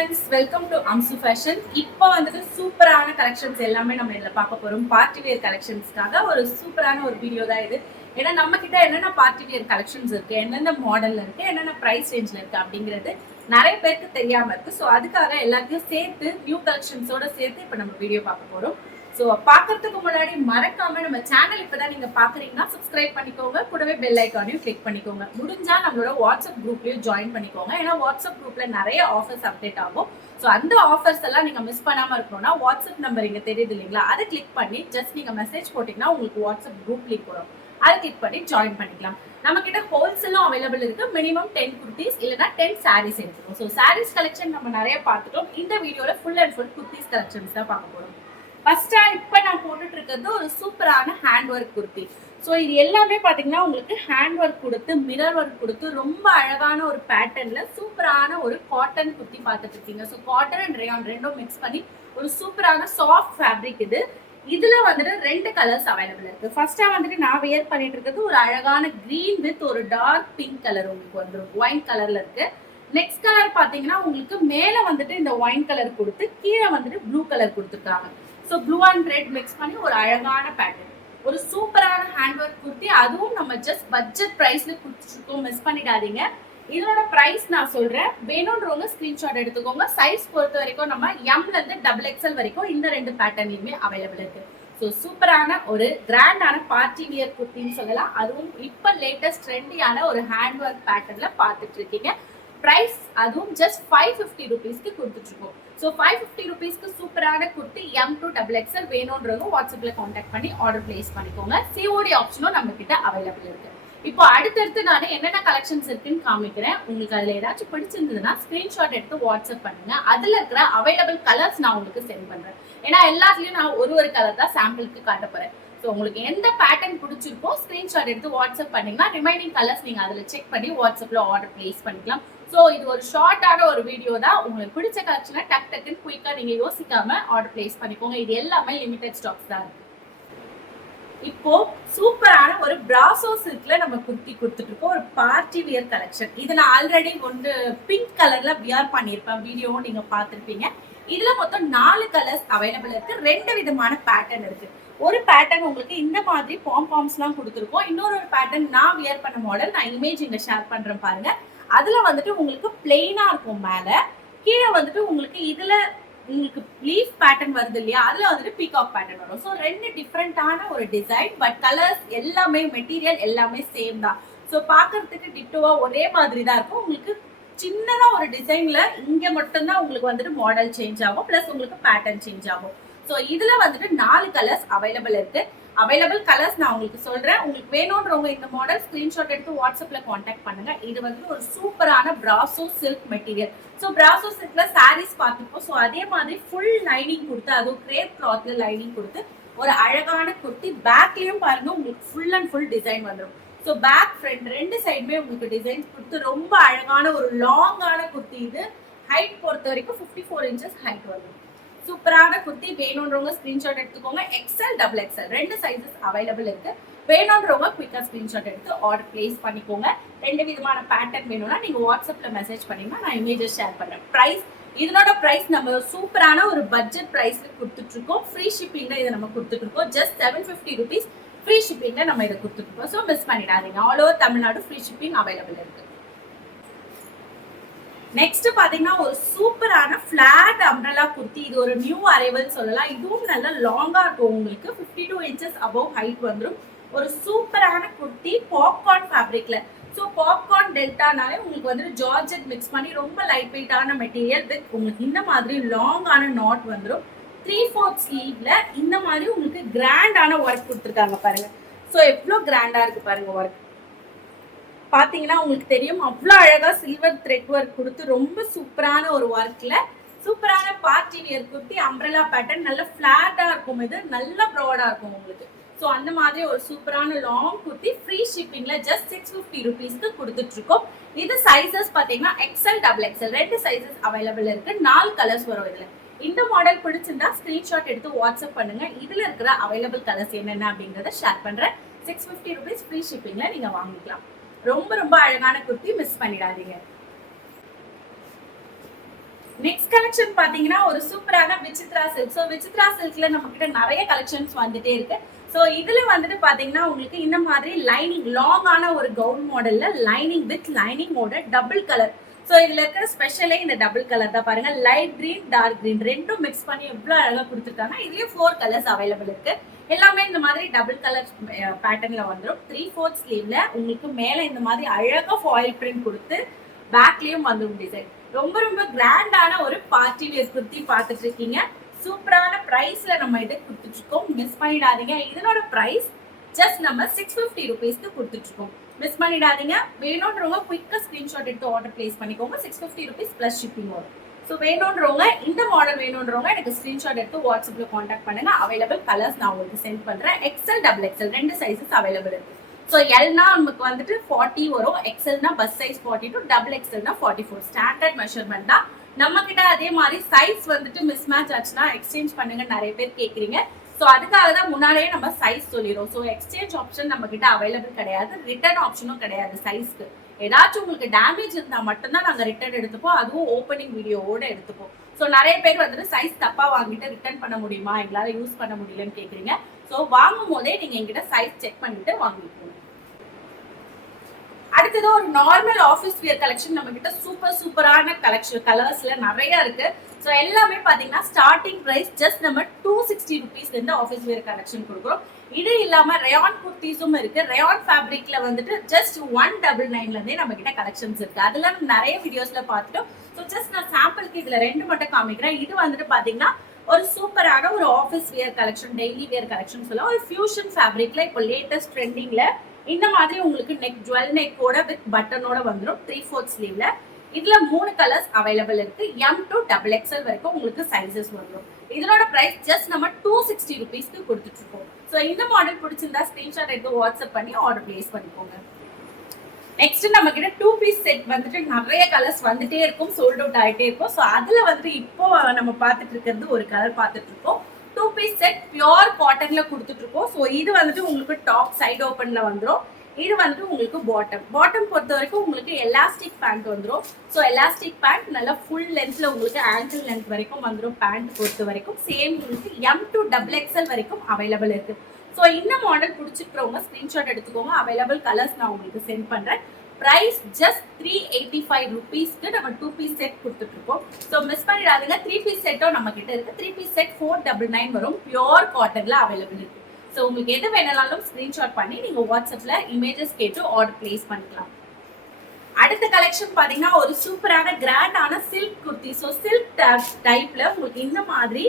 Friends, welcome to Amsu fashion. இப்போ வந்துட்டு சூப்பரான கலெக்ஷன்ஸ் எல்லாமே நம்ம இதில் பார்க்க போகிறோம். பார்ட்டி வேர் கலெக்ஷன்ஸ்க்காக ஒரு சூப்பரான ஒரு வீடியோ தான் இது. ஏன்னா நம்ம கிட்ட என்னென்ன பார்ட்டி வேர் கலெக்ஷன்ஸ் இருக்கு, என்னென்ன மாடல்ல இருக்கு, என்னென்ன ப்ரைஸ் ரேஞ்சில் இருக்கு அப்படிங்கிறது நிறைய பேருக்கு தெரியாம இருக்கு. ஸோ அதுக்காக எல்லாத்தையும் சேர்த்து நியூ கலெக்ஷன்ஸோட சேர்த்து இப்போ நம்ம வீடியோ பார்க்க போகிறோம். ஸோ பார்க்கறதுக்கு முன்னாடி மறக்காம நம்ம சேனல் இப்பதான் நீங்க பாக்குறீங்கன்னா சப்ஸ்கிரைப் பண்ணிக்கோங்க, கூடவே பெல் ஐக்கானையும் கிளிக் பண்ணிக்கோங்க. முடிஞ்சா நம்மளோட வாட்ஸ்அப் குரூப்லயும் ஜாயின் பண்ணிக்கோங்க. ஏன்னா வாட்ஸ்அப் குரூப்ல நிறைய ஆஃபர்ஸ் அப்டேட் ஆகும். ஸோ அந்த ஆஃபர்ஸ் எல்லாம் நீங்க மிஸ் பண்ணாம இருக்கணும்னா வாட்ஸ்அப் நம்பர் இங்க தெரியுது இல்லைங்களா, அதை கிளிக் பண்ணி ஜஸ்ட் நீங்க மெசேஜ் போட்டீங்கன்னா உங்களுக்கு வாட்ஸ்அப் குரூப் லிங்க் வரும். அதை கிளிக் பண்ணி ஜாயின் பண்ணிக்கலாம். நம்ம கிட்ட ஹோல்சேலும் அவைலபிள் இருக்கு. மினிமம் 10 குர்த்திஸ் இல்லைன்னா 10 சாரீஸ் எடுத்துக்கோம். ஸோ சாரீஸ் கலெக்ஷன் நம்ம நிறைய பார்த்துட்டோம். இந்த வீடியோல full and full kurtis collections தான் பார்க்க போறோம். ஃபர்ஸ்டா இப்போ நான் போட்டுட்டு இருக்கிறது ஒரு சூப்பரான ஹேண்ட் ஒர்க் குர்த்தி. ஸோ இது எல்லாமே பார்த்தீங்கன்னா உங்களுக்கு ஹேண்ட் ஒர்க் கொடுத்து மிரர் ஒர்க் கொடுத்து ரொம்ப அழகான ஒரு பேட்டர்ன்ல சூப்பரான ஒரு காட்டன் குர்த்தி பார்த்துட்டு இருக்கீங்க. ஸோ காட்டன் அண்ட் ரேயான் ரெண்டும் மிக்ஸ் பண்ணி ஒரு சூப்பரான சாஃப்ட் ஃபேப்ரிக் இது. இதுல வந்துட்டு 2 கலர்ஸ் அவைலபிள் இருக்கு. ஃபர்ஸ்டா வந்துட்டு நான் வியர் பண்ணிட்டு இருக்கிறது ஒரு அழகான கிரீன் வித் ஒரு டார்க் பிங்க் கலர் உங்களுக்கு வந்துடும். ஒயின் கலர்ல இருக்கு. நெக்ஸ்ட் கலர் பாத்தீங்கன்னா உங்களுக்கு மேல வந்துட்டு இந்த ஒயின் கலர் கொடுத்து கீழே வந்துட்டு ப்ளூ கலர் கொடுத்துருக்காங்க. So blue and red mix பண்ணி ஒரு அழகான பேட்டர்ன், ஒரு சூப்பரான ஹேண்ட் ஒர்க் குர்த்தி. அதுவும் நம்ம ஜஸ்ட் பட்ஜெட் பிரைஸ்ல கொடுத்துருக்கோம், மிஸ் பண்ணிடாதீங்க. இதோட பிரைஸ் நான் சொல்றேன், வேணும்ன்றவங்க ஸ்கிரீன்ஷாட் எடுத்துக்கோங்க. சைஸ் பொறுத்த வரைக்கும் நம்ம எம்ல இருந்து XXL வரைக்கும் இந்த 2 பேட்டர்ன்லயுமே அவைலபிள் இருக்கு. ஸோ சூப்பரான ஒரு கிராண்டான பார்ட்டி வியர் குர்த்தின்னு சொல்லலாம். அதுவும் இப்போ லேட்டஸ்ட் ட்ரெண்டியான ஒரு ஹேண்ட் ஒர்க் பேட்டர்ன்ல பார்த்துட்டு இருக்கீங்க. பிரைஸ் அதுவும் ஜஸ்ட் 550 ருபீஸ்க்கு கொடுத்துட்டு இருக்கோம். ஸோ 550 ருபீஸ்க்கு சூப்பரான குர்த்தி M to XXL வேணும்ன்றவங்க வாட்ஸ்அப்ல கான்டாக்ட் பண்ணி ஆர்டர் பிளேஸ் பண்ணிக்கோங்க. சிஓடி ஆப்ஷனும் நம்ம கிட்ட அவைலபிள் இருக்கு. இப்போ அடுத்தடுத்து நான் என்னென்ன கலெக்ஷன்ஸ் இருக்குன்னு காமிக்கிறேன். உங்களுக்கு அதுல ஏதாச்சும் பிடிச்சிருந்ததுன்னா ஸ்கிரீன்ஷாட் எடுத்து வாட்ஸ்அப் பண்ணுங்க. அதுல இருக்கிற அவைலபிள் கலர்ஸ் நான் உங்களுக்கு சென்ட் பண்றேன். ஏன்னா எல்லாத்துலயும் நான் ஒரு கலர் தான் சாம்பிளுக்கு காட்ட போறேன். ஸோ உங்களுக்கு எந்த பேட்டர்ன் பிடிச்சிருக்கோ ஸ்கிரீன்ஷாட் எடுத்து வாட்ஸ்அப் பண்ணீங்கன்னா ரிமைனிங் கலர்ஸ் நீங்க அதுல செக் பண்ணி வாட்ஸ்அப்ல ஆர்டர் பிளேஸ் பண்ணிக்கலாம். ஸோ இது ஒரு ஷார்ட்டான ஒரு வீடியோ தான். உங்களுக்கு பிடிச்ச கலெக்ஷனை டக்குன்னு குயிக்கா நீங்க யோசிக்காம ஆர்டர் பிளேஸ் பண்ணிக்கோங்க. இது எல்லாமே லிமிடெட் ஸ்டாக்ஸ் தான் இருக்கு. இப்போ சூப்பரான ஒரு பிராசோ சில்க்ல நம்ம குர்த்தி கொடுத்துட்டு இருக்கோம். ஒரு பார்ட்டி வியர் கலெக்ஷன். இது நான் ஆல்ரெடி ஒன்று பிங்க் கலர்ல வியர் பண்ணியிருப்பேன், வீடியோவும் நீங்க பார்த்துருப்பீங்க. இதுல மொத்தம் 4 கலர்ஸ் அவைலபிள் இருக்கு. 2 விதமான பேட்டர்ன் இருக்கு. ஒரு பேட்டர்ன் உங்களுக்கு இந்த மாதிரி பாம்பாம்ஸ் எல்லாம் கொடுத்துருக்கோம். இன்னொரு பேட்டர்ன் நான் வியர் பண்ண மாடல், நான் இமேஜ் இங்க ஷேர் பண்றேன் பாருங்க. அதுல வந்துட்டு உங்களுக்கு பிளெயினா இருக்கும், மேல கீழே வந்துட்டு உங்களுக்கு இதுல உங்களுக்கு லீஃப் பேட்டர்ன் வருது இல்லையா, அதுல வந்துட்டு பீகாக் பேட்டர்ன் வரும். ஸோ 2 டிஃப்ரெண்டான ஒரு டிசைன், பட் கலர்ஸ் எல்லாமே மெட்டீரியல் எல்லாமே சேம் தான். ஸோ பாக்குறதுக்கு டிட்டோவா ஒரே மாதிரி தான் இருக்கும். உங்களுக்கு சின்னதா ஒரு டிசைன்ல இங்க மட்டும்தான் உங்களுக்கு வந்துட்டு மாடல் சேஞ்ச் ஆகும், பிளஸ் உங்களுக்கு பேட்டர்ன் சேஞ்ச் ஆகும். ஸோ இதுல வந்துட்டு 4 கலர்ஸ் அவைலபிள் இருக்கு. அவைலபிள் கலர்ஸ் நான் உங்களுக்கு சொல்றேன். உங்களுக்கு வேணும்ன்றவங்க இந்த மாடல் ஸ்கிரீன்ஷாட் எடுத்து வாட்ஸ்அப்ல கான்டாக்ட் பண்ணுங்க. இது வந்து ஒரு சூப்பரான brasso silk material. So brasso சில்க்ல சாரீஸ் பார்த்துப்போம். ஸோ அதே மாதிரி ஃபுல் லைனிங் கொடுத்து, அதுவும் கிரேப் கிளாத்ல லைனிங் கொடுத்து ஒரு அழகான குர்த்தி. பேக்லயும் பாருங்க உங்களுக்கு ஃபுல் அண்ட் ஃபுல் டிசைன் வந்துடும். ஸோ பேக் ஃப்ரண்ட் 2 சைடுமே உங்களுக்கு டிசைன்ஸ் கொடுத்து ரொம்ப அழகான ஒரு லாங்கான குர்த்தி. இது ஹைட் பொறுத்த வரைக்கும் 54 இன்ச்சஸ் ஹைட் வரும். சூப்பரான குர்த்தி. வேணும்ன்றவங்க ஸ்கிரீன்ஷாட் எடுத்துக்கோங்க. XL XXL 2 சைஸஸ் அவைலபிள் இருக்கு. வேணும்ன்றவங்க குயிக்கா ஸ்கிரீன்ஷாட் எடுத்து ஆர்டர் பிளேஸ் பண்ணிக்கோங்க. 2 விதமான பேட்டர்ன் வேணும்னா நீங்க வாட்ஸ்அப்ல மெசேஜ் பண்ணீங்கன்னா நான் இமேஜஸ் ஷேர் பண்றேன். பிரைஸ், இதனோட பிரைஸ் நம்ம சூப்பரான ஒரு பட்ஜெட் பிரைஸ்ல கொடுத்துட்டு இருக்கோம். ஃப்ரீ ஷிப்பிங்ல இதை நம்ம கொடுத்துட்டு இருக்கோம். ஜஸ்ட் 750 ருபீஸ் ஃப்ரீ ஷிப்பிங்ல நம்ம இதை கொடுத்துட்டு இருக்கோம். ஸோ மிஸ் பண்ணிடாதீங்க. All over Tamil Nadu free shipping available இருக்கு. நெக்ஸ்ட் பாத்தீங்கன்னா ஒரு சூப்பரான பிளாட் அம்ப்ரெல்லா குர்த்தி. இது ஒரு நியூ அரைவல் சொல்லலாம். இதுவும் நல்ல லாங்கா இருக்கும். உங்களுக்கு 52 இன்ச்சஸ் அபவ் ஹைட் வந்துடும். ஒரு சூப்பரான குர்த்தி பாப்கார்ன் ஃபேப்ரிக்ல. ஸோ பாப்கார்ன் டெல்டானாலே உங்களுக்கு வந்துட்டு ஜார்ஜெட் மிக்ஸ் பண்ணி ரொம்ப லைட் வெயிட்டான மெட்டீரியல் வித் உங்களுக்கு இந்த மாதிரி லாங்கான நாட் வந்துடும். 3/4 ஸ்லீவ்ல இந்த மாதிரி உங்களுக்கு கிராண்டான ஒர்க் கொடுத்துருக்காங்க பாருங்க. ஸோ எவ்வளோ கிராண்டா இருக்கு பாருங்க ஒர்க். பாத்தீங்கன்னா உங்களுக்கு தெரியும், அவ்வளோ அழகா சில்வர் த்ரெட் ஒர்க் கொடுத்து ரொம்ப சூப்பரான ஒரு ஒர்க்ல சூப்பரான party wear kurti. Umbrella pattern நல்ல ஃபிளாட்டா இருக்கும். இது நல்ல ப்ராடா இருக்கும் உங்களுக்கு. ஸோ அந்த மாதிரி ஒரு சூப்பரான லாங் குர்த்தி ஃப்ரீ ஷிப்பிங்ல ஜஸ்ட் 650 ருபீஸ்க்கு கொடுத்துட்டு இருக்கோம். இது சைசஸ் பாத்தீங்கன்னா XL XXL 2 சைசஸ் அவைலபிள் இருக்கு. 4 கலர்ஸ் வரும் இதுல. இந்த மாடல் பிடிச்சிருந்தா ஸ்கிரீன்ஷாட் எடுத்து வாட்ஸ்அப் பண்ணுங்க. இதுல இருக்கிற அவைலபிள் கலர்ஸ் என்னென்ன அப்படிங்கறத ஷேர் பண்றேன். 650 ருபீஸ் ஃப்ரீ ஷிப்பிங்ல நீங்க வாங்கிக்கலாம். ரொம்ப ரொம்ப அழகான குர்த்தி, மிஸ் பண்ணிடாதீங்க. நெக்ஸ்ட் கலெக்ஷன் பாத்தீங்கன்னா ஒரு சூப்பரான விசித்ரா சில்க். ஸோ விசித்ரா சில்க்ல நம்ம கிட்ட நிறைய கலெக்ஷன்ஸ் வந்துட்டே இருக்கு. ஸோ இதுல வந்துட்டு பாத்தீங்கன்னா உங்களுக்கு இந்த மாதிரி லைனிங் லாங்கான ஒரு கவுன் மாடல்ல லைனிங் வித் லைனிங்கோட டபுள் கலர். ஸோ இதுல இருக்கிற ஸ்பெஷலே இந்த டபுள் கலர் தான் பாருங்க. லைட் கிரீன் டார்க் கிரீன் ரெண்டும் மிக்ஸ் பண்ணி எவ்வளவு அழகா கொடுத்துருக்காங்க. இதுலயும் 4 கலர்ஸ் அவைலபிள் இருக்கு. எல்லாமே இந்த மாதிரி டபுள் கலர் பேட்டர்ன்ல வந்துடும். 3/4 ஸ்லீவ்ல உங்களுக்கு மேல இந்த மாதிரி அழகா ஃபாயில் பிரிண்ட் கொடுத்து பேக்லயும் வந்துடும் டிசைன். ரொம்ப ரொம்ப கிராண்டான ஒரு பார்ட்டி வேர் குர்த்தி பார்த்துட்டு இருக்கீங்க. சூப்பரான பிரைஸ்ல நம்ம இதை கொடுத்துட்டு இருக்கோம். மிஸ் பண்ணிடாதீங்க. இதனோட பிரைஸ் ஜஸ்ட் நம்ம 650 ருபீஸ்க்கு கொடுத்துட்டு இருக்கோம். மிஸ் பண்ணிடாதீங்க. வேணும்ன்றவங்க குயிக்கா ஸ்கிரீன்ஷாட் எடுத்து ஆர்டர் பிளேஸ் பண்ணிக்கோங்க. 650 ருபீஸ் பிளஸ் ஷிப்பிங் வரும். ஸோ வேணும்ன்றவங்க இந்த மாடல் வேணும்ன்றவங்க எனக்கு ஸ்கிரீன்ஷாட் எடுத்து வாட்ஸ்அப்ல காண்டாக்ட் பண்ணுங்க. அவைலபிள் கலர்ஸ் நான் உங்களுக்கு சென்ட் பண்றேன். எக்ஸ்எல் டபுள் எக்ஸ்எல் ரெண்டு சைஸஸ் அவைலபிள் இருக்கு. ஸோ எல்னா நமக்கு வந்துட்டு 40 வரும், எக்ஸ்எல்னா பஸ் சைஸ் 42, டபுள் எக்ஸ்எல்னா 44. ஸ்டாண்டர்ட் மெஷர்மெண்ட் தான் நம்ம கிட்ட. அதே மாதிரி சைஸ் வந்துட்டு மிஸ் மேட்ச் ஆச்சுன்னா எக்ஸ்சேஞ்ச் பண்ணுங்க நிறைய பேர் கேட்குறீங்க. ஸோ அதுக்காக தான் முன்னாடியே நம்ம சைஸ் சொல்லிடுறோம். ஸோ எக்ஸ்சேஞ்ச் ஆப்ஷன் நம்ம கிட்ட அவைலபிள் கிடையாது, ரிட்டர்ன் ஆப்ஷனும் கிடையாது. சைஸ்க்கு ஏதாச்சும் உங்களுக்கு டேமேஜ் இருந்தால் மட்டும்தான் நாங்கள் ரிட்டர்ன் எடுத்துப்போம், அதுவும் ஓப்பனிங் வீடியோவோட எடுத்துப்போம். ஸோ நிறைய பேர் வந்துட்டு சைஸ் தப்பா வாங்கிட்டு ரிட்டர்ன் பண்ண முடியுமா, எங்களால் யூஸ் பண்ண முடியலன்னு கேட்குறீங்க. ஸோ வாங்கும் போதே நீங்க எங்கிட்ட சைஸ் செக் பண்ணிட்டு வாங்கிக்கோங்க. அடுத்தது ஒரு நார்மல் ஆஃபீஸ் வியர் கலெக்ஷன் நம்ம கிட்ட சூப்பரான கலெக்ஷன் கலர்ஸ்ல நிறைய இருக்கு. ஸோ எல்லாமே பாத்தீங்கன்னா ஸ்டார்டிங் பிரைஸ் ஜஸ்ட் நம்ம 260 ருபீஸ்ல இருந்து ஆஃபீஸ் வியர் கலெக்ஷன் கொடுக்குறோம். இது இல்லாம ரயான் குர்த்திஸும் இருக்கு. ரயான் ஃபேப்ரிக்ல வந்துட்டு ஜஸ்ட் 199ல இருந்தே நம்ம கிட்ட கலெக்ஷன்ஸ் இருக்கு. அதெல்லாம் நிறைய வீடியோஸ்ல பார்த்துட்டோம். ஸோ ஜஸ்ட் நான் சாம்பிளுக்கு இதுல 2 மட்டும் காமிக்கிறேன். இது வந்துட்டு பாத்தீங்கன்னா ஒரு சூப்பரான ஒரு office wear collection, daily wear collection சொல்லலாம். ஒரு ஃபியூஷன் ஃபேப்ரிக்ல இப்போ லேட்டஸ்ட் ட்ரெண்டிங்ல இந்த மாதிரி உங்களுக்கு நெக் ஜுவல் நெக்கோட வித் பட்டனோட வந்துடும். 3/4 ஸ்லீவ்ல இதுல 3 கலர்ஸ் அவைலபிள் இருக்கு. எம் டு டபுள் எக்ஸ்எல் வரைக்கும் உங்களுக்கு சைசஸ் வந்துடும். இதனோட பிரைஸ் ஜஸ்ட் நம்ம 260 ருபீஸ்க்கு கொடுத்துட்டு இருக்கோம். ஸோ இந்த மாடல் பிடிச்சிருந்தா ஸ்கிரீன்ஷாட் எடுத்து வாட்ஸ்அப் பண்ணி ஆர்டர் பிளேஸ் பண்ணிக்கோங்க. நெக்ஸ்ட் நம்ம கிட்ட 2 பீஸ் செட் வந்துட்டு நிறைய கலர்ஸ் வந்துட்டே இருக்கும், சோல்ட் அவுட் ஆகிட்டே இருக்கும். ஸோ அதுல வந்துட்டு இப்போ நம்ம பார்த்துட்டு இருக்கிறது ஒரு கலர் பார்த்துட்டு இருக்கோம். 2 பீஸ் செட் பியோர் காட்டன்ல கொடுத்துட்டு இருக்கோம். ஸோ இது வந்துட்டு உங்களுக்கு டாப் சைடு ஓப்பன்ல வந்துடும். இது வந்துட்டு உங்களுக்கு பாட்டம் பொறுத்த வரைக்கும் உங்களுக்கு எலாஸ்டிக் பேண்ட் வந்துடும். ஸோ எலாஸ்டிக் பேண்ட் நல்லா ஃபுல் லென்த்ல உங்களுக்கு ஆங்கிள் லென்த் வரைக்கும் வந்துடும். பேண்ட் பொறுத்த வரைக்கும் சேம் உங்களுக்கு எம் டு டபுள் எக்ஸ்எல் வரைக்கும் அவைலபிள் இருக்கு. ஸோ இந்த மாடல் பிடிச்சிருக்கிறவங்க ஸ்கிரீன்ஷாட் எடுத்துக்கோங்க. அவைலபிள் கலர்ஸ் நான் உங்களுக்கு சென்ட் பண்றேன். பிரைஸ் ஜஸ்ட் 385 ருபீஸ்க்கு நம்ம 2 பீஸ் செட் கொடுத்துட்டு இருக்கோம். ஸோ மிஸ் பண்ணிடாதீங்க. 3 பீஸ் செட்டும் நம்ம கிட்ட இருக்கு. 3 பீஸ் செட் 499 வரும். பியோர் காட்டன்ல அவைலபிள் இருக்கு. ஸோ உங்களுக்கு எது வேணாலும் ஸ்கிரீன்ஷாட் பண்ணி நீங்க வாட்ஸ்அப்ல இமேஜஸ் கேட்டு ஆர்டர் பிளேஸ் பண்ணிக்கலாம். அடுத்த கலெக்ஷன் பாத்தீங்கன்னா ஒரு சூப்பரான கிராண்டான சில்க் குர்த்தி. ஸோ சில்க் டைப்ல உங்களுக்கு இந்த மாதிரி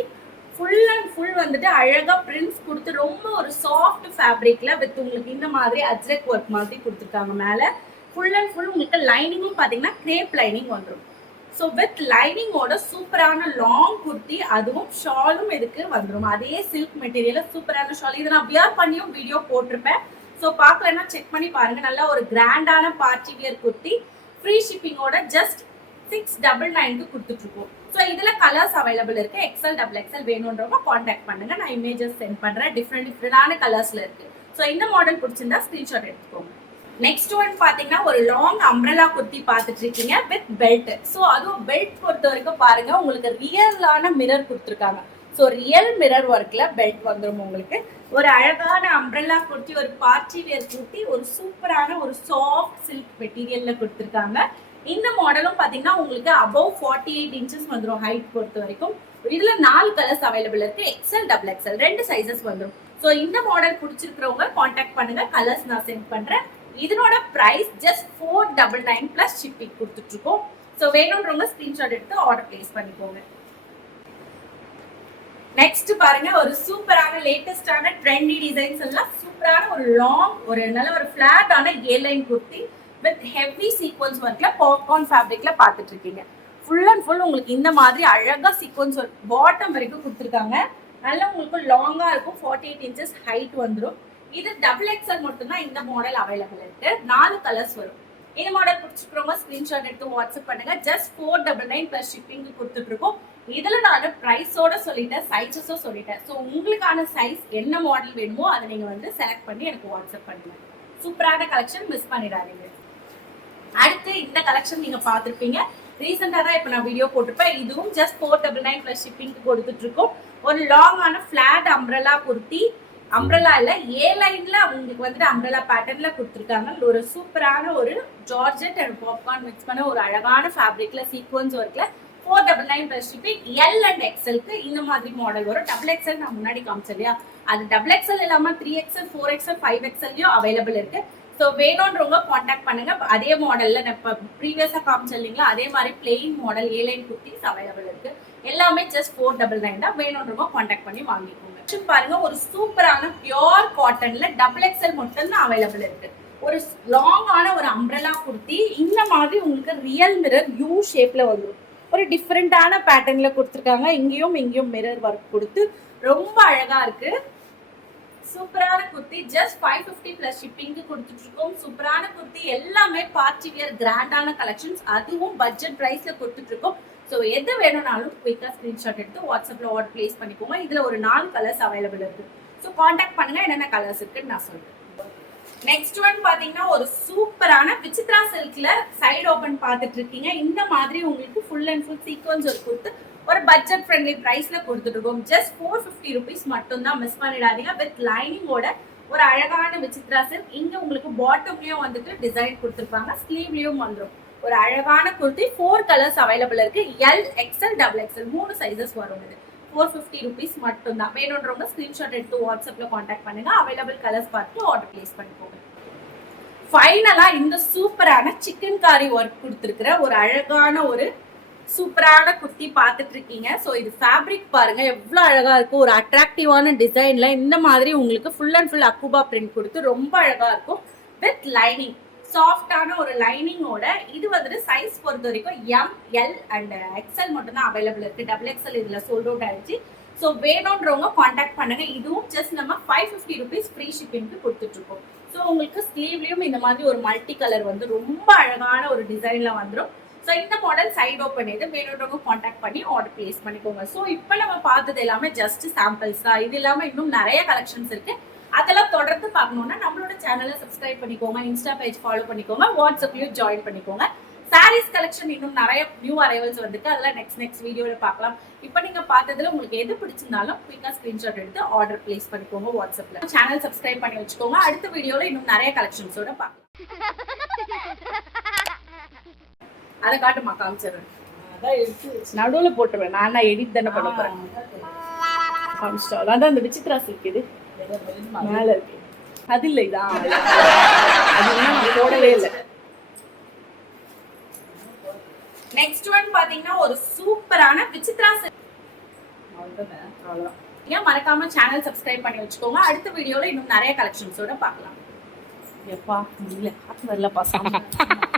ஃபுல் அண்ட் ஃபுல் வந்துட்டு அழகா பிரிண்ட்ஸ் கொடுத்து ரொம்ப ஒரு சாஃப்ட் ஃபேப்ரிக்ல வித் உங்களுக்கு இந்த மாதிரி அஜ்ரக் ஒர்க் மாதிரி கொடுத்துருக்காங்க. மேல ஃபுல் அண்ட் ஃபுல் உங்களுக்கு லைனிங்கும் பாத்தீங்கன்னா கிரேப் லைனிங் வந்துடும். ஸோ வித் லைனிங்கோட சூப்பரான லாங் குர்த்தி, அதுவும் ஷாலும் இதுக்கு வந்துடும். அதே சில்க் மெட்டீரியல் சூப்பரான ஷால். இதை நான் வியர் பண்ணியும் வீடியோ போட்டிருப்பேன். ஸோ பார்க்கலன்னா செக் பண்ணி பாருங்க. நல்லா ஒரு கிராண்டான பார்ட்டி வியர் குர்த்தி ஃப்ரீ ஷிப்பிங்கோட ஜஸ்ட் 699க்கு கொடுத்துட்டு இருக்கோம். ஸோ இதுல கலர்ஸ் அவைலபிள் இருக்கு. எக்ஸ்எல் டபுள் எக்ஸ்எல் வேணும்ன்றவங்க கான்டாக்ட் பண்ணுங்க. நான் இமேஜஸ் சென்ட் பண்றேன். டிஃப்ரெண்டான கலர்ஸ்ல இருக்கு. ஸோ இந்த மாடல் பிடிச்சிருந்தா ஸ்கிரீன்ஷாட் எடுத்துக்கோங்க. நெக்ஸ்ட் ஒன் பாத்தீங்கன்னா ஒரு லாங் அம்ப்ரெல்லா குர்த்தி பார்த்துட்டு இருக்கீங்க வித் பெல்ட். ஸோ அதுவும் பெல்ட் பொறுத்த வரைக்கும் பாருங்க உங்களுக்கு ரியலான மிரர் கொடுத்துருக்காங்க. ஸோ ரியல் மிரர் ஒர்க்ல பெல்ட் வந்துடும். உங்களுக்கு ஒரு அழகான அம்ப்ரெல்லா குர்த்தி, ஒரு பார்ட்டி வேர் குர்த்தி, ஒரு சூப்பரான ஒரு சாஃப்ட் சில்க் மெட்டீரியல்ல கொடுத்துருக்காங்க. இந்த மாடலும் பாத்தீங்கன்னா உங்களுக்கு அபவ் 48 இன்ச்சஸ் வந்துடும் ஹைட் பொறுத்த வரைக்கும். இதுல 4 கலர்ஸ் அவைலபிள் இருக்கு. எக்ஸ்எல் டபுள் எக்ஸ்எல் ரெண்டு சைசஸ் வந்துடும். ஸோ இந்த மாடல் பிடிச்சிருக்கிறவங்க கான்டாக்ட் பண்ணுங்க. கலர்ஸ் நான் சென்ட் பண்றேன். இதனோட பிரைஸ் ஜஸ்ட் 499 பிளஸ் ஷிப்பிங் கொடுத்துட்டு இருக்கோம். ஸோ வேணும்ன்றவங்க ஸ்கிரீன்ஷாட் எடுத்து ஆர்டர் பிளேஸ் பண்ணிக்கோங்க. நெக்ஸ்ட் பாருங்க ஒரு சூப்பரான லேட்டஸ்டான ட்ரெண்டி டிசைன்ஸ் எல்லாம் சூப்பரான ஒரு லாங் ஒரு நல்ல ஒரு ஃபிளாட்டான A line kurti with heavy sequins ஒர்க்ல பாப்கார்ன் ஃபேப்ரிக்ல பார்த்துட்டு இருக்கீங்க. ஃபுல் அண்ட் ஃபுல் உங்களுக்கு இந்த மாதிரி அழகா சீக்வன்ஸ் ஒர்க் பாட்டம் வரைக்கும் கொடுத்துருக்காங்க. நல்லா உங்களுக்கு லாங்கா இருக்கும். 48 இன்ச்சஸ் ஹைட் வந்துடும். இது டபுள் எக்ஸ்எல் மட்டும்தான் இந்த மாடல் அவைலபிள் இருக்கு. 4 கலர்ஸ் வரும். இந்த மாடல் பிடிச்சிக்கிறவங்க ஸ்கிரீன்ஷாட் எடுத்து வாட்ஸ்அப் பண்ணுங்க. ஜஸ்ட் 499 பிளஸ் ஷிப்பிங் கொடுத்துட்டு இருக்கோம். இதுல நான் பிரைஸோட சொல்லிட்டேன், சைஸஸும் சொல்லிட்டேன். ஸோ உங்களுக்கான சைஸ் என்ன மாடல் வேணுமோ அதை நீங்க வந்து செலக்ட் பண்ணி எனக்கு வாட்ஸ்அப் பண்ணுங்க. சூப்பரான கலெக்ஷன், மிஸ் பண்ணிடாதீங்க. அடுத்து இந்த கலெக்ஷன் நீங்க பார்த்துருப்பீங்க. ரீசெண்டா தான் இப்போ நான் வீடியோ போட்டிருப்பேன். இதுவும் ஜஸ்ட் 499 பிளஸ் ஷிப்பிங்க்கு கொடுத்துட்டு இருக்கோம். ஒரு லாங்கான ஃபிளாட் அம்ப்ரெல்லா குர்த்தி, அம்ப்ரெல்லா இல்ல ஏ லைன்ல உங்களுக்கு வந்துட்டு அம்ப்ரெல்லா பேட்டர்ன்ல கொடுத்துருக்காங்க. ஒரு சூப்பரான ஒரு ஜார்ஜெட் அண்ட் பாப்கார்ன் மிக்ஸ் பண்ண ஒரு அழகான ஃபேப்ரிக்ல சீக்வன்ஸ் ஒர்க்ல 499 பிளஸ் ஷிப்பிங். எல் அண்ட் எக்ஸ்எல்க்கு இந்த மாதிரி மாடல் வரும். டபுள் எக்ஸ்எல் நான் முன்னாடி காமிச்சேன் இல்லையா, அது டபுள் எக்ஸ்எல் இல்லாம 3XL 4XL 5XLலயும் அவைலபிள் இருக்கு. ஸோ வேணும்ன்றவங்க காண்டாக்ட் பண்ணுங்க. அதே மாடல்ல நான் இப்போ ப்ரீவியஸா காமிச்சேன் இல்லைங்களா, அதே மாதிரி பிளெயின் மாடல் ஏ லைன் குர்த்திஸ் அவைலபிள் இருக்கு. எல்லாமே ஜஸ்ட் 499 தான். வேணும்ன்றவங்க காண்டாக்ட் பண்ணி வாங்கிக்கோங்க. பாருங்க, ஒரு சூப்பரான பியோர் காட்டன்ல டபுள் எக்ஸ்எல் மட்டும் தான் அவைலபிள் இருக்கு. ஒரு லாங்கான ஒரு அம்ப்ரெல்லா குர்த்தி இந்த மாதிரி உங்களுக்கு ரியல் மிரர் யூ ஷேப்ல வரும். ஒரு டிஃப்ரெண்டான பேட்டர்ன்ல கொடுத்துருக்காங்க. இங்கேயும் மிரர் ஒர்க் கொடுத்து ரொம்ப அழகா இருக்கு. சூப்பரான குர்த்தி ஜஸ்ட் 550 பிளஸ் ஷிப்பிங்க்கு கொடுத்துட்டு இருக்கோம். சூப்பரான குர்த்தி எல்லாமே பார்ட்டி வியர் கிராண்டான கலெக்ஷன்ஸ், அதுவும் பட்ஜெட் பிரைஸ்ல கொடுத்துட்டு இருக்கோம். ஸோ எது வேணும்னாலும் குயிக்கா ஸ்கிரீன்ஷாட் எடுத்து வாட்ஸ்அப்ல ஆர்டர் பிளேஸ் பண்ணிக்கோங்க. இதுல ஒரு 4 கலர்ஸ் அவைலபிள் இருக்கு. ஸோ காண்டாக்ட் பண்ணுங்க, என்னென்ன கலர்ஸ் இருக்குன்னு நான் சொல்றேன். நெக்ஸ்ட் ஒன் பாத்தீங்கன்னா ஒரு சூப்பரான விசித்ரா சில்க்ல சைடு ஓபன் பார்த்துட்டு இருக்கீங்க. இந்த மாதிரி உங்களுக்கு ஃபுல் அண்ட் ஃபுல் சீக்வன்ஸ் ஒரு கொடுத்து ஒரு பட்ஜெட் ஃப்ரெண்ட்லி பிரைஸ்ல கொடுத்துட்டு இருக்கோம். ஜஸ்ட் 450 ருபீஸ் மட்டும் தான். மிஸ் பண்ணிடாதீங்க. வித் லைனிங்கோட ஒரு அழகான விசித்ரா சில்க். இங்க உங்களுக்கு பாட்டம்லயும் வந்துட்டு டிசைன் கொடுத்துருப்பாங்க, ஸ்லீவ்லயும் வந்துடும். ஒரு அழகான குர்த்தி 4 கலர்ஸ் அவைலபிள் இருக்கு. L XL double XL 3 sizes வரும். இது 450 ருபீஸ் மட்டும் தான். வேணும்ன்றவங்க ஸ்கிரீன்ஷாட் எடுத்து வாட்ஸ்அப்ல காண்டாக்ட் பண்ணுங்க. அவைலபிள் கலர்ஸ் பார்த்து ஆர்டர் பிளேஸ் பண்ணிக்கோங்க. ஃபைனலா இந்த சூப்பரான சிக்கன் காரி ஒர்க் கொடுத்துருக்கிற ஒரு அழகான ஒரு சூப்பரான குர்த்தி பார்த்துட்டு இருக்கீங்க. ஸோ இது ஃபேப்ரிக் பாருங்க எவ்வளோ அழகா இருக்கும். ஒரு அட்ராக்டிவான டிசைன்ல இந்த மாதிரி உங்களுக்கு ஃபுல் அண்ட் ஃபுல் அக்குபா பிரிண்ட் கொடுத்து ரொம்ப அழகா இருக்கும். வித் லைனிங், சாஃப்டான ஒரு லைனிங்கோட. இது வந்துட்டு சைஸ் பொறுத்த வரைக்கும் எம் எல் அண்ட் எக்ஸ்எல் மட்டும் தான் அவைலபிள் இருக்கு. டபுள் எக்ஸ்எல் இதுல சோல்ட் அவுட் ஆயிடுச்சு. ஸோ வேணும்ன்றவங்க காண்டாக்ட் பண்ணுங்க. இதுவும் ஜஸ்ட் நம்ம 550 ருபீஸ் ஃப்ரீ ஷிப்பிங்க்கு கொடுத்துட்டு இருக்கோம். ஸோ உங்களுக்கு ஸ்லீவ்லயும் இந்த மாதிரி ஒரு மல்டி கலர் வந்து ரொம்ப அழகான ஒரு டிசைன்ல வந்துடும். ஸோ இந்த மாடல் சைட் ஓப்பன் இது. வேணும்ன்றவங்க காண்டாக்ட் பண்ணி ஆர்டர் பிளேஸ் பண்ணிக்கோங்க. ஸோ இப்போ நம்ம பார்த்தது எல்லாமே ஜஸ்ட் சாம்பிள்ஸ் தான். இது இல்லாமல் இன்னும் நிறைய கலெக்ஷன்ஸ் இருக்கு. அதெல்லாம் தொடர்ந்து பார்க்கணும்னா நம்மளோட சேனலை சப்ஸ்கிரைப் பண்ணிக்கோங்க, இன்ஸ்டா பேஜ் ஃபாலோ பண்ணிக்கோங்க, வாட்ஸ்அப்லயும் ஜாயின் பண்ணிக்கோங்க. சாரீஸ் கலெக்ஷன் இன்னும் நிறைய நியூ அரைவல்ஸ் வந்துட்டு அதெல்லாம் நெக்ஸ்ட் வீடியோல பார்க்கலாம். இப்போ நீங்க பார்த்ததுல உங்களுக்கு எது பிடிச்சிருந்தாலும் குயிக்கா ஸ்கிரீன்ஷாட் எடுத்து ஆர்டர் பிளேஸ் பண்ணிக்கோங்க வாட்ஸ்அப்ல. சேனல் சப்ஸ்கிரைப் பண்ணி வச்சுக்கோங்க. அடுத்த வீடியோல இன்னும் நிறைய கலெக்ஷன்ஸோட பார்க்கலாம். அதை காட்டுமா, காமிச்சிடுறேன். நடுவில் போட்டுருவேன். நான் எடிட் தானே பண்ண போறேன். காமிச்சிட்டோம். அதான் அந்த விசித்ரா சில்க் இது மேல இருக்கு. அது இல்லை, இதான். அது போடவே இல்லை. நெக்ஸ்ட் ஒன் பாத்தீங்கன்னா ஒரு சூப்பரான விசித்ரா சில்க். ஏன் மறக்காம சேனல் சப்ஸ்கிரைப் பண்ணி வச்சுக்கோங்க. அடுத்த வீடியோல இன்னும் நிறைய கலெக்ஷன்ஸோட பார்க்கலாம். எப்பா முடியல, காத்து வரல பாசம்.